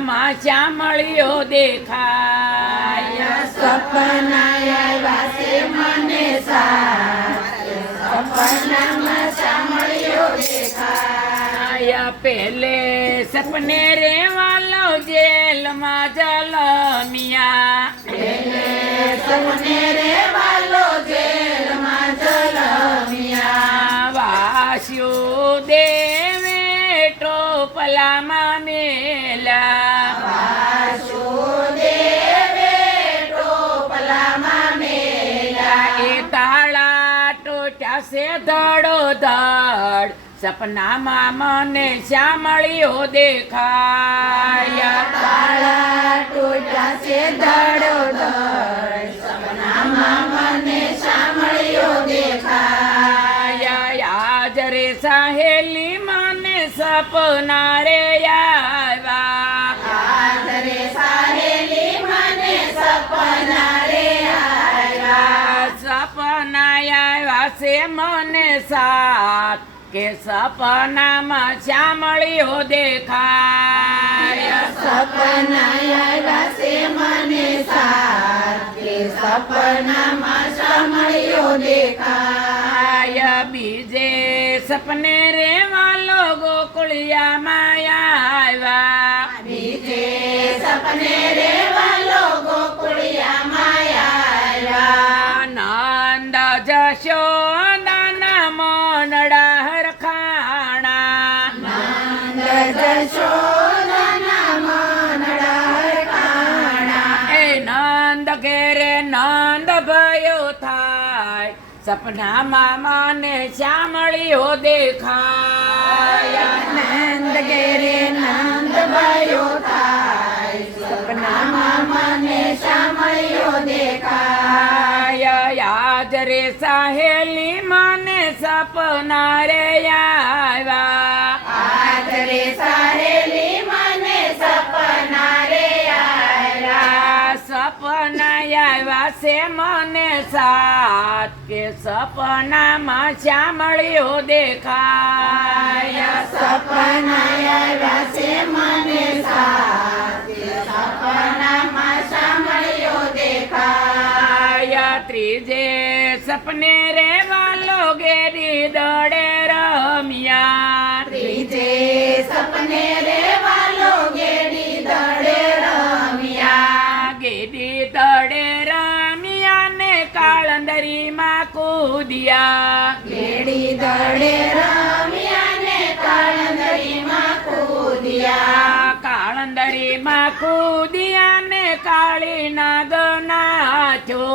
સપનામાં શ્યામળીઓ દેખાય સપના આવ્યા છે મને સાથ સપનામાં શ્યામળીઓ દેખાય પેલે સપને રે વાલો જેલમાં જલમિયા પેલે સપને રે વાલો જેલમાં જલમિયા વાસ્યુ દેવે ટોપલામાં મેલા વાસુદેવે ટોપલામાં મેલા એ તાળા ટોટ્યા છે ધડો ધડ સપનામાં મને શ્યામળીઓ દેખાય તાળા તૂટ્યા છે ધડો ધડ સપનામાં મને શ્યામળીઓ દેખાય આજ રે સહેલી મને સપના રે આવ્યા આદરે સાહેલી મને સપના રે આવ્યા સપના આવ્યા છે મને સાથ કે સપનામાં શ્યામળીઓ દેખાય સપના આવ્યા છે મને સાથ કે સપનામાં શ્યામળીઓ દેખાય બીજે સપને રે વાલો ગોકુળિયામાં આવ્યા બીજે સપને રે વાલો ગોકુળિયામાં આવ્યા નંદ જશોદાના મનડા હરખાણા નંદ જશોદાના મનડા હરખાણા એ નંદ ઘેરે નંદ ભયો થાય સપનામાં મને શ્યામળીઓ દેખાય નંદ ઘેરે નંદ ભયો થાય સપનામાં મને શ્યામળીઓ દેખાય આજ રે સહેલી મને સપના રે આવ્યા આદરે સાહેલી મને સપના રે આવ્યા સપના આવ્યા છે મને સાથ કે સપનામાં શ્યામળીઓ દેખાય સપના આવ્યા છે મને સાથ સપનામાં શ્યામળીઓ દેખાય ત્રીજે સપને રે વાલો ગેરી દડે રમ્યા ત્રીજે સપને રે વાલો ગેડી દડે રમ્યા ગેડી દડે રમ્યા ને કાળંદરીમાં કૂદ્યા ગેડી દડે રમ્યા ને કાળંદરીમાં કૂદ્યા કાળંદરીમાં કૂદ્યા ને કાળી નાગ નાચો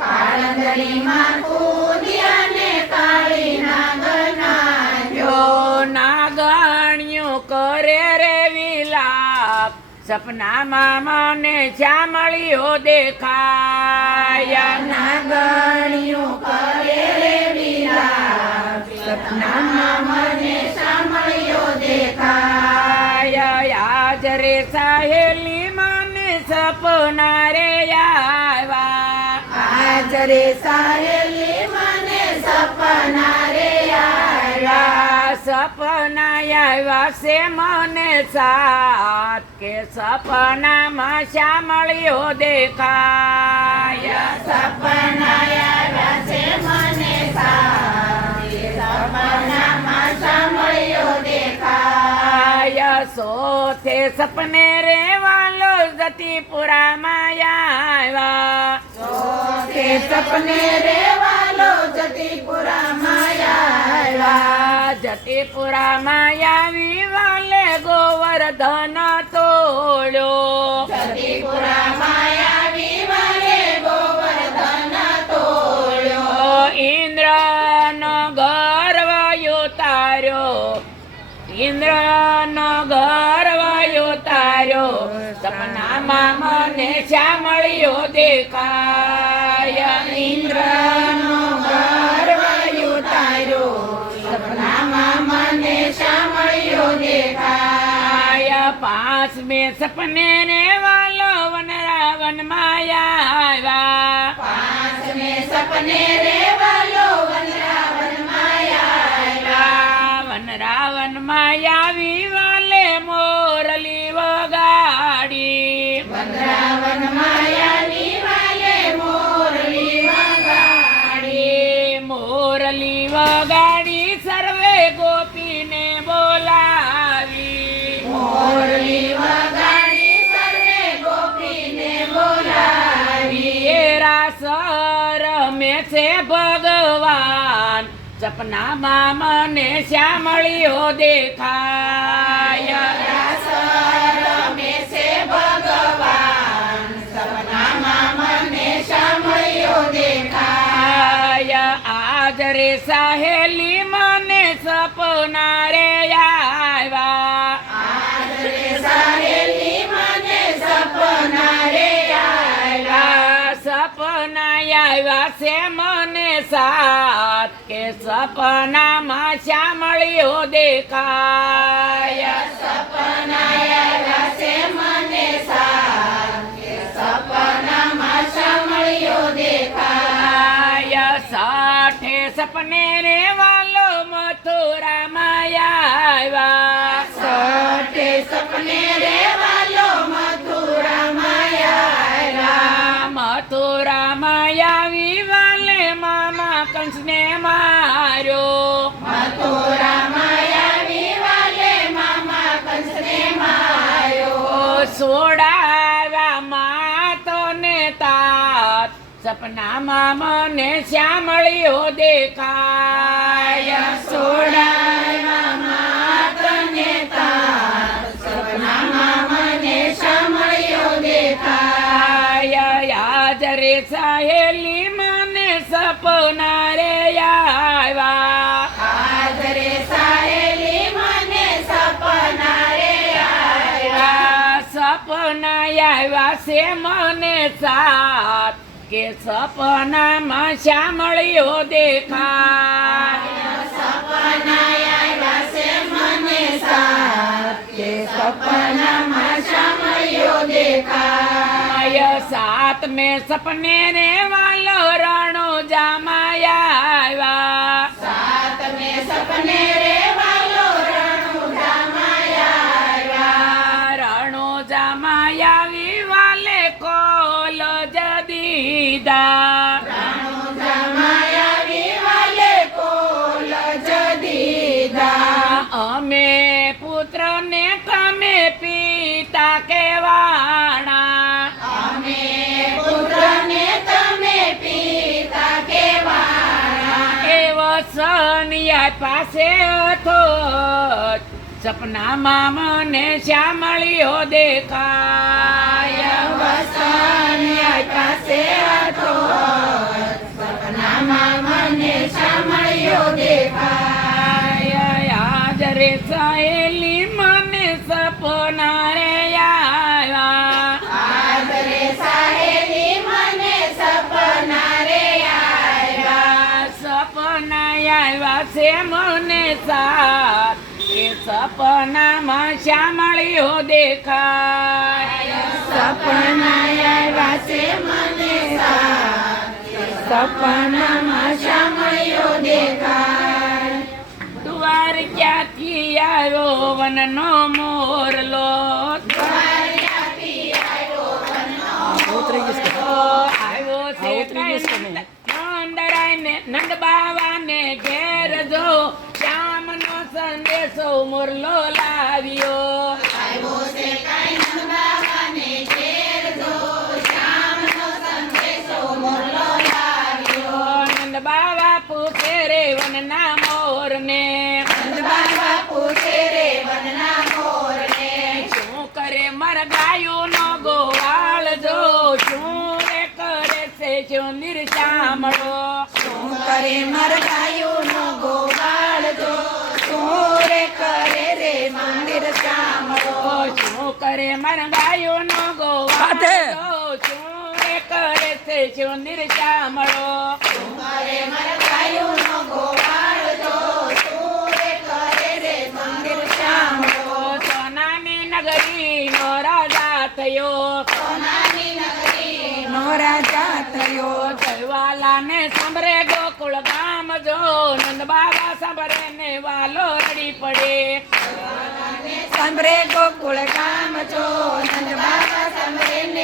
કાળંદરીમાં કૂદ્યા ને કાળી નાગ નાચ્યો નાગણ્યું કરે રે વિલાપ સપનામાં મને શ્યામળીઓ દેખાય નાગણિયું કરે રે વિલાપ સપનામાં મને શ્યામળીઓ દેખાય આજ રે સહેલી મને સપના રે આવ્યા હાજરે સાહેલી મને સપના રે આવ્યા સપના આવ્યા છે મને સાથ કે સપનામાં શ્યામળીઓ દેખાય સપના આવ્યા છે મને સાથ સપનામાં શ્યામળીઓ દેખાય સોથે સપને રે વાલો જતીપુરામાં આવ્યા તે સપને રે વાલો જતીપુરામાં આવ્યા જતીપુરામાં આવી વાલે ગોવર્ધન તોડ્યો જતીપુરામાં આવી વાલે ગોવર્ધન તોડ્યો ઇન્દ્રનો ગર્વ ઉતાર્યો ઇન્દ્રનો ગર્વ ઉતાર્યો સપનામાં મને શ્યામળીઓ દેખાય ઇન્દ્રનો ગર્વ ઉતાર્યો સપનામાં મને શ્યામળીઓ દેખાય પાંચમે સપને રે વાલો વન રાવણમાં આવ્યા પાંચમે સપને રે વાલો વનરાવનમાં આવ્યા રાવણ રાવણમાં આવી વાલે મોરલી વગા વનરાવન માયાની વાલે મોરલી વગાડી. મોરલી વગાડી સર્વે ગોપીને બોલાવી. મોરલી વગાડી સર્વે ગોપીને બોલાવી. એ રાસ રમે છે ભગવાન સપનામાં મને શ્યામળીઓ દેખાય. રાસ રમે છે ભગવાન સપનામાં મને શામળીઓ દેખાય. આજ રે સહેલી મને સપના રે આવ્યા. આજ રે સહેલી મને સપના રે આવ્યા. સપના આવ્યા છે મને સાત કે સપનામાં શ્યામળીઓ દેખાય. સપના આવ્યા છે મને સાત કે સપનામાં શામળીઓ દેખાય. સાઠે સપને રે વાલો મથુરામાં આવ્યા. સઠે સપને રે વાલો મથુરામાં આવ્યા. મથુરામાં આવી વાલે મામા કંસને માર્યો. મથુરામાં આવી વાલે મામા કંસને માર્યો. સોડાવ્યા માતો ને તાત સપનામાં મને શ્યામળીઓ દેખાય. સોડાવ્યા માતને તાત સપનામાં મને શામળીઓ દેખાય. યાદ રે સહેલી મને સપના રે આવ્યા. આજ રે સહેલી મને સપના રે આવ્યા. સપના આવ્યા છે મને સાત કે સપનામાં શ્યામળીઓ દેખાય. સપના આવ્યા છે મને સાત કે સપનામાં શામળીઓ દેખાય. સાત મેં સપને રે વાલો રણો જામાયા. સાત મેં સપને રે વાલો રણુજામાં રણો જામાયા વાલે કોલ જદીદા. રણુજામાં આવી વાલે કોલ જદીદા. અમે પુત્ર ને તમે પિતા કેવાણા. અમે પુત્રને તમે પિતા કહેવાના. એવો સનિયા પાસે હતો સપનામાં મને શ્યામળીઓ દેખાય. વસનિયા પાસે હતો સપનામાં મને શામળીઓ દેખાય. યાદ રે સહેલી મને સપના રે આવ્યા. આજ રે સહેલી મને સપના રે આવ્યા. સપના આવ્યા છે મને સાત કે સપનામાં શ્યામળીઓ દેખાય. સપના આવ્યા છે મને સાત કે સપનામાં શામળીઓ દેખાય. દ્વાર ક્યાંથી આવ્યો વનનો મોરલો. દ્વારકાથી આવ્યો વનનો આવ્યો છે નંદરાયને નંદ બાવાને ઘેર જો શ્યામનો સંદેશો મોરલો લાવ્યો. આવ્યો છે કાંઈ નંદબાવાને ઘેર જો શ્યામનો સંદેશો મોરલો લાવ્યો. નંદ બાવા પૂછે રે વનના મોરને. નંદબાવા પૂછે રે વનના મોરને. શું કરે મરગાયુંનો ગોવાળ જો. શું રે કરે છે ચુંદીર શામળો. શું કરે મરગાયુંનો ગોવાળ જો. શું રે કરે રે મંદિર શામળો. શું કરે મરગાયુંનો ગોવાળ જો. શું રે કરે છે ચુંદીર શામળો. શું કરે મરગાયુંનો ગોવાળ જો. શું રે કરે રે મંદિર શામળો. સોનાની નગરીનો રાજા થયો. સોનાની નગરીનો રાજા થયો. જયવાલાને સાંભળે ગોકુળ ગામ જો. નંદ બાબા સાંભળે ને વાલો રડી પડે. સાંભળે ગોકુળ ગામ જો. નંદ બાબા સાંભળે ને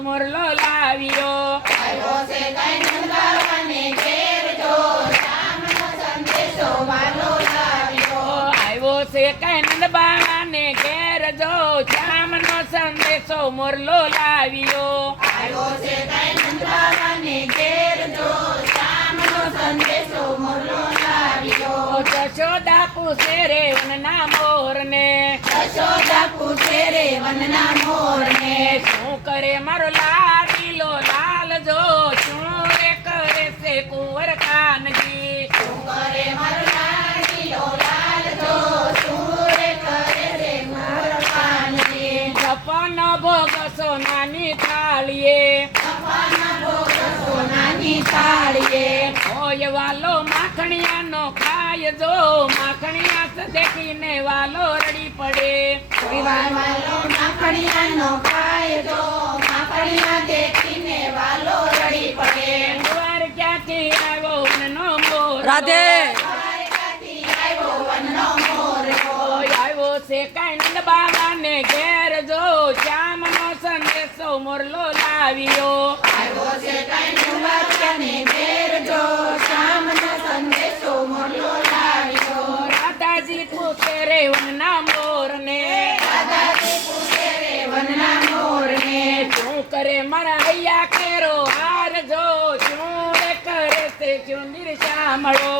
મોરલો લાવ્યો આવ્યો છે કઈ નંદબાવાને ઘેર જો શ્યામનો સંદેશો વાલો લાવ્યો આવ્યો છે કૈનંદ બાવાને ઘેર જો શ્યામનો સંદેશો મોરલો લાવ્યો આવ્યો છે કઈ નંદબાવાને ઘેર જો શ્યામનો સંદેશો મોરલો લાવ્યો જશોદા પૂછે રે વનના મોરને યશોદા પૂછે રે વનના મોરને શું કરે મારો લાડીલો લાલ જો શું રે કરે છે કુંવર કાનજી શું કરે મારો લાડીલો લાલ જો શું રે કરે રે મોર કાનજી જપન ભોગ સોનાની થાળીએ સફાના ભોગ સોનાની થાળીએ હોય વાલો માખણિયાનો ખાય જો માખણિયા દેખીને વાલો રડી પડે કોઈ વાલો માખણિયાનો ખાય જો માખણિયા દેખીને વાલો રડી પડે દ્વાર ક્યાંથી આવ્યો વનનો મોર રાધે દ્વારકાથી આવ્યો વનનો મોરલો આવ્યો છે કૈનંદ બાવાને ઘેર જો શ્યામનો સંદેશો મોરલો લાવ્યો આવ્યો છે કઈ નંદબાવાને ઘેર જો શ્યામનો સંદેશો મોરલો લાવ્યો રાધાજી પૂછે રે વનના મોરને દાદાજી પૂછે રે વનના મોરને શું કરે મારા હૈયા કેરો હાર જો શું રે કરે છે ચુંદીર શામળો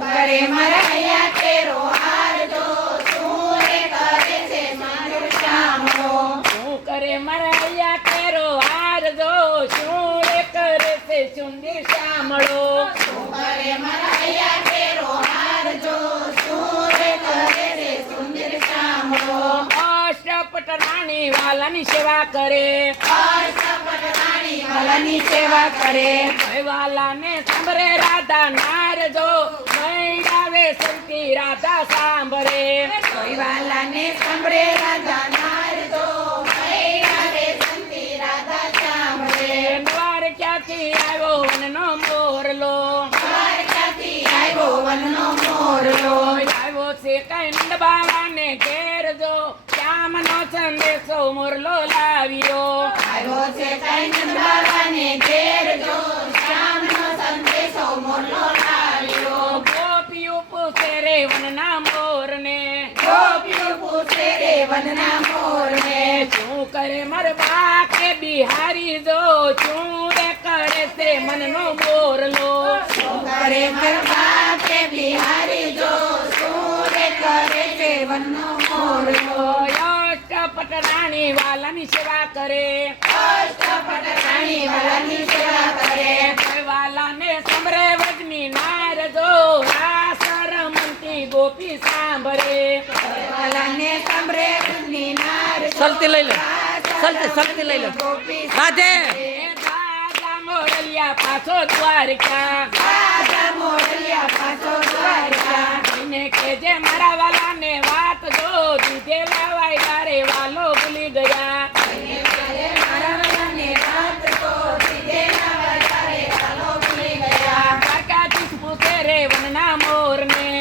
કરે મારા હૈયા કેરો હાર જો શું રે કરે છે મારો શ્યામળો શું કરે મારા હૈયા કેરો હાર જો શું રે કરે છે ચુંદીર શામળો કરે મારા હૈયા કેરો હાર જો શું રે કરે રે સુંદર શ્યામળો અષ્ટપટ રાણી વાલાની સેવા કરે અષ્ટપટ રાણી વાલાની સેવા કરે વાલાને સાંભળે રાધા નાર જો મૈડાવે સંતી રાધા સાંભળે કોઈ વાલાને સાંભળે રાધા નાર જો મૈડાવે સંતી રાધા સાંભળે દ્વાર ક્યાંથી આવ્યો વનનો મોરલો દ્વારકાથી આવ્યો વનનો મોરલો આવ્યો છે કૈનંદ બાવાને ઘેર જો શ્યામનો સંદેશો મોરલો લાવ્યો આવ્યો છે કઈ નંદબાવાને ઘેર જો શ્યામનો સંદેશો મોરલો લાવ્યો ગોપીઓ પૂછે રે વનના મોરને ગોપીઓ પૂછે રે વનના મોરને શું કરે મરવા કે બિહારી જો શું રે કરે છે મનનો મોરલો કરે મરવા કે બિહારી જો શું રે કરે છે વનનો મોરલો અષ્ટપટ રાણી વાલાની સેવા કરે અષ્ટપટ રાણી વાલાની સેવા કરે વાલાને સમરે વજની નાર જો રાસ રમતી ગોપી સાંભળે વાલાને સાંભળે વનની નાર સલતી લઈ લે સલતી લઈ લે ગોપી રાધે એ દાદા મોરલિયા પાછો દ્વારકા રાધા મોરલિયા પાછો દ્વારકા એને કે જે મારા વાલા